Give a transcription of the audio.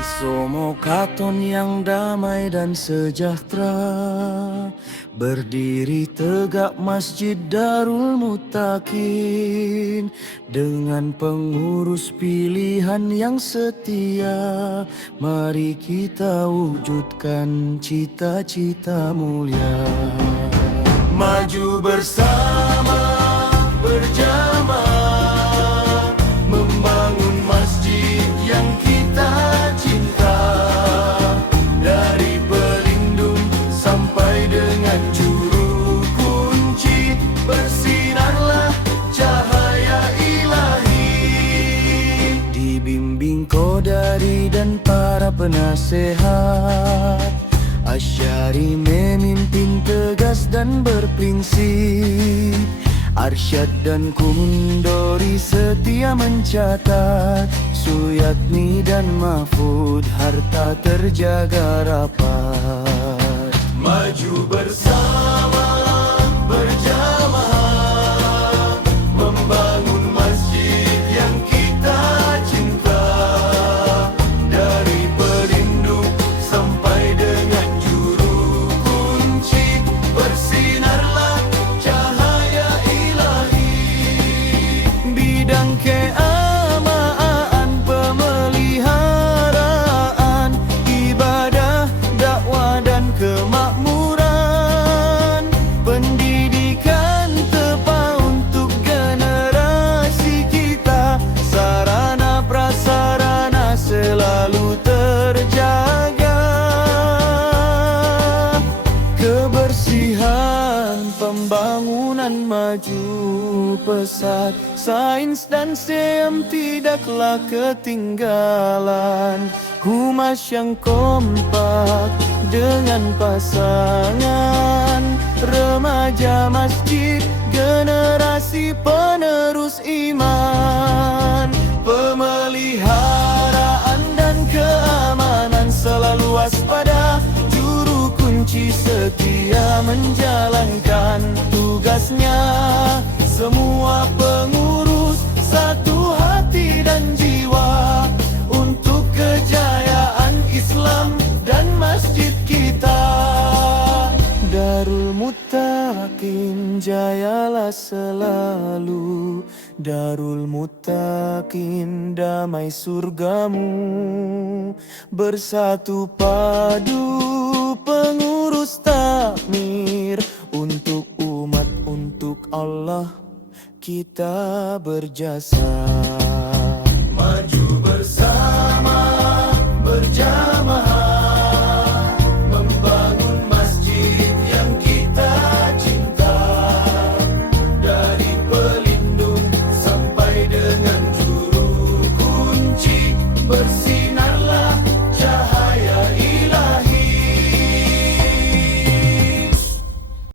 Somo Katon yang damai dan sejahtera. Berdiri tegak Masjid Darul Mutakin Dengan pengurus pilihan yang setia. Mari kita wujudkan cita-cita mulia. Maju bersama Kodari dan para penasehat. Asyari memimpin tegas dan berprinsip. Arsyad dan Kundori setia mencatat. Suyatni dan Mahfud harta terjaga rapat. Maju bersama kemakmuran. Pendidikan tepat untuk generasi kita. Sarana prasarana selalu terjaga. Kebersihan pembangunan maju pesat. Sains dan SEM tidaklah ketinggalan. Humas yang kompak dengan pasangan. Remaja masjid generasi penerus iman. Pemeliharaan dan keamanan selalu waspada. Juru kunci setia menjalankan tugasnya. Semua pengurus satu hati dan jiwa Untuk kejayaan Islam Mutakin jayalah selalu. Darul Mutakin damai surgamu. Bersatu padu pengurus takmir. Untuk umat, untuk Allah kita berjasa. Maju